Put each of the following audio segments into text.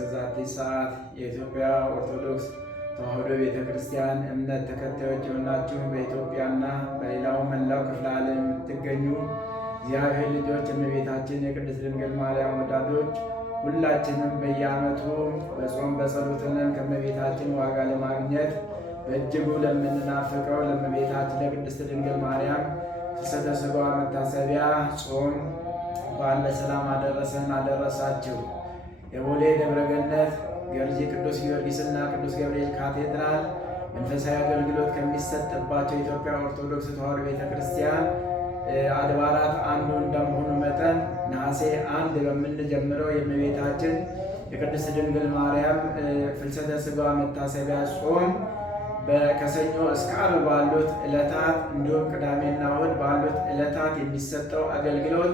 እስከዛቲ ሰዓት የኢትዮጵያ ኦርቶዶክስ ተዋሕዶ ቤተክርስቲያን እምነት ተከታዮች የሆናችሁ በኢትዮጵያና በሌላው መላው ክፍለ ዓለም የምትገኙ እግዚአብሔር ልጆች እመቤታችን የቅድስት ድንግል ማርያም ወዳጆች ሁላችንም በየዓመቱ በጾም በጸሎት ሆነን ከእመቤታችን ዋጋ ለማግኘት በእጅጉ ለምንናፍቀው ለእመቤታችን ለቅድስት ድንግል ማርያም ፍልሰተ ሥጋዋ መታሰቢያ ጾም እንኳን በሰላም አደረሰን አደረሳችሁ። የቦሌ ደብረገነት ገርጂ ቅዱስ ጊዮርጊስና ቅዱስ ገብርኤል ካቴድራል መንፈሳዊ አገልግሎት ከሚሰጥባቸው የኢትዮጵያ ኦርቶዶክስ ተዋሕዶ ቤተክርስቲያን አድባራት አንዱ እንደመሆኑ መጠን ነሐሴ 1 በምንጀምረው የእመቤታችን የቅድስት ድንግል ማርያም ፍልሰተ ሥጋዋ መታሰቢያ ጾም ከሰኞ እስከ ዓርብ ባሉት ዕለታት እንዲሁም ቅዳሜና እሑድ ባሉት ዕለታት የሚሰጠው አገልግሎት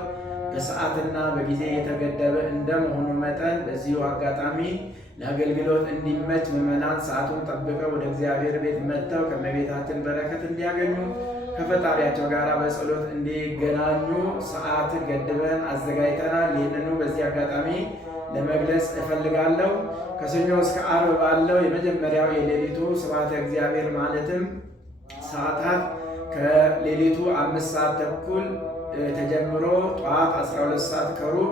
በሰዓትና በጊዜ የተገደበ እንደመሆኑ መጠን በዚሁ አጋጣሚ ለአገልግሎት እንዲመች ምዕመናን ሰዓቱን ጠብቀው ወደ እግዚአብሔር ቤት መጥተው ከእመቤታችን በረከት እንዲያገኙ ከፈጣሪያቸው ጋር በጸሎት እንዲገናኙ ሰዓት ገድበን አዘጋጅተናል። ይህንኑ በዚህ አጋጣሚ ለመግለጽ እፈልጋለሁ። ከሰኞ እስከ ዓርብ ባለው የመጀመሪያው የሌሊቱ ስብሐተ እግዚአብሔር ማለትም ሰዓታት ከሌሊቱ 5 ሰዓት ተኩል ተጀምሮ ጠዋት 12 ሰዓት ከሩብ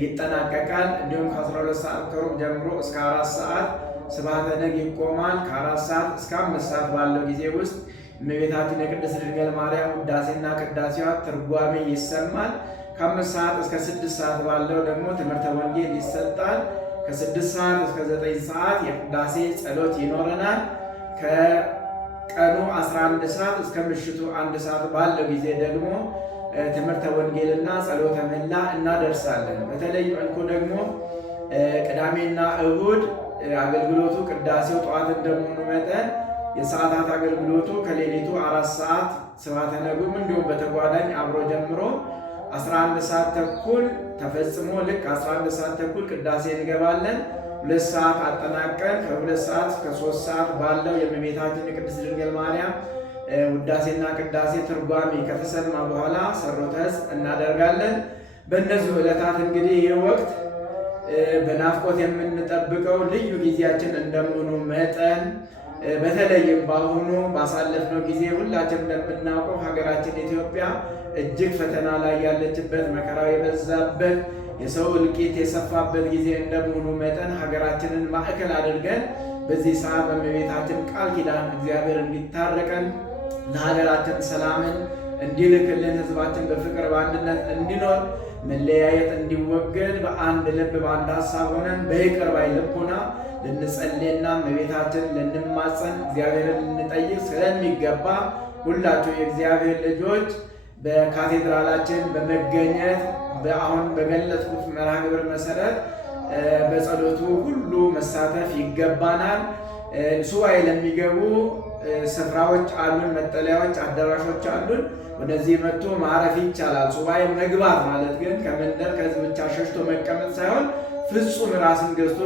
ይጠናቀቃል። እንዲሁም ከ12 ሰዓት ከሩብ ጀምሮ እስከ 4 ሰዓት ስብሐተ ነግ ይቆማል። ከ4 ሰዓት እስከ 5 ሰዓት ባለው ጊዜ ውስጥ እመቤታችን የቅድስት ድንግል ማርያም ውዳሴና ቅዳሴዋ ትርጓሜ ይሰማል። ከ5 ሰዓት እስከ 6 ሰዓት ባለው ደግሞ ትምህርተ ወንጌል ይሰጣል። ከ6 ሰዓት እስከ 9 ሰዓት የቅዳሴ ጸሎት ይኖረናል። ከቀኑ 11 ሰዓት እስከ ምሽቱ 1 ሰዓት ባለው ጊዜ ደግሞ ትምህርተ ወንጌልና ጸሎተ ምህላ እናደርሳለን። በተለይ መልኩ ደግሞ ቅዳሜና እሁድ አገልግሎቱ ቅዳሴው ጠዋት እንደመሆኑ መጠን የሰዓታት አገልግሎቱ ከሌሊቱ 4 ሰዓት ስብሐተ ነጉም እንዲሁም በተጓዳኝ አብሮ ጀምሮ 11 ሰዓት ተኩል ተፈጽሞ ልክ 11 ሰዓት ተኩል ቅዳሴ እንገባለን። 2 ሰዓት አጠናቀን ከ2 ሰዓት እስከ 3 ሰዓት ባለው የእመቤታችን የቅድስት ድንግል ማርያም ውዳሴና ቅዳሴ ትርጓሜ ከተሰማ በኋላ ጸሎተ ሕጽ እናደርጋለን። በእነዚህ ዕለታት እንግዲህ ይህ ወቅት በናፍቆት የምንጠብቀው ልዩ ጊዜያችን እንደመሆኑ መጠን በተለይም በአሁኑ ባሳለፍነው ጊዜ ሁላችን እንደምናውቀው ሀገራችን ኢትዮጵያ እጅግ ፈተና ላይ ያለችበት መከራው የበዛበት የሰው እልቂት የሰፋበት ጊዜ እንደመሆኑ መጠን ሀገራችንን ማዕከል አድርገን በዚህ ሰዓት በእመቤታችን ቃል ኪዳን እግዚአብሔር እንዲታረቀን ለሀገራችን ሰላምን እንዲልክልን ሕዝባችን በፍቅር በአንድነት እንዲኖር መለያየት እንዲወገድ በአንድ ልብ በአንድ ሀሳብ ሆነን በይቅር ባይ ልቦና ልንጸልይና እመቤታችን ልንማጸን እግዚአብሔርን ልንጠይቅ ስለሚገባ ሁላችሁ የእግዚአብሔር ልጆች በካቴድራላችን በመገኘት አሁን በገለጽኩት መርሃ ግብር መሰረት በጸሎቱ ሁሉ መሳተፍ ይገባናል። ሱባኤ ለሚገቡ ስፍራዎች አሉን፣ መጠለያዎች፣ አዳራሾች አሉን። ወደዚህ መጥቶ ማረፍ ይቻላል። ሱባኤ መግባት ማለት ግን ከመንደር ከህዝብ ብቻ ሸሽቶ መቀመጥ ሳይሆን ፍጹም ራስን ገዝቶ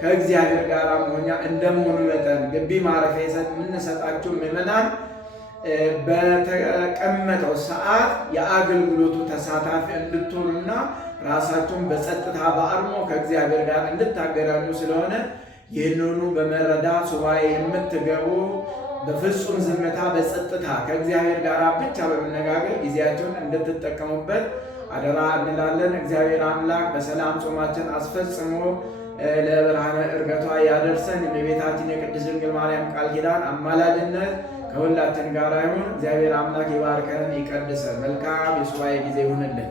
ከእግዚአብሔር ጋር መሆኛ እንደመሆኑ መጠን ግቢ ማረፊያ የምንሰጣችሁ ምዕመናን በተቀመጠው ሰዓት የአገልግሎቱ ተሳታፊ እንድትሆኑና ራሳችሁን በጸጥታ በአርሞ ከእግዚአብሔር ጋር እንድታገናኙ ስለሆነ ይህንኑ በመረዳት ሱባኤ የምትገቡ በፍጹም ዝምታ በጸጥታ ከእግዚአብሔር ጋር ብቻ በመነጋገር ጊዜያቸውን እንድትጠቀሙበት አደራ እንላለን። እግዚአብሔር አምላክ በሰላም ጾማችን አስፈጽሞ ለብርሃነ ዕርገቷ ያደርሰን። የቤታችን የቅድስት ድንግል ማርያም ቃል ኪዳን አማላጅነት ከሁላችን ጋር ይሁን። እግዚአብሔር አምላክ ይባርከን ይቀድሰን። መልካም የሱባኤ ጊዜ ይሁንልን።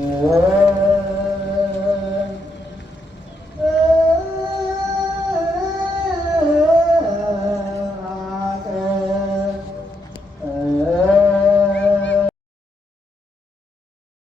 Oh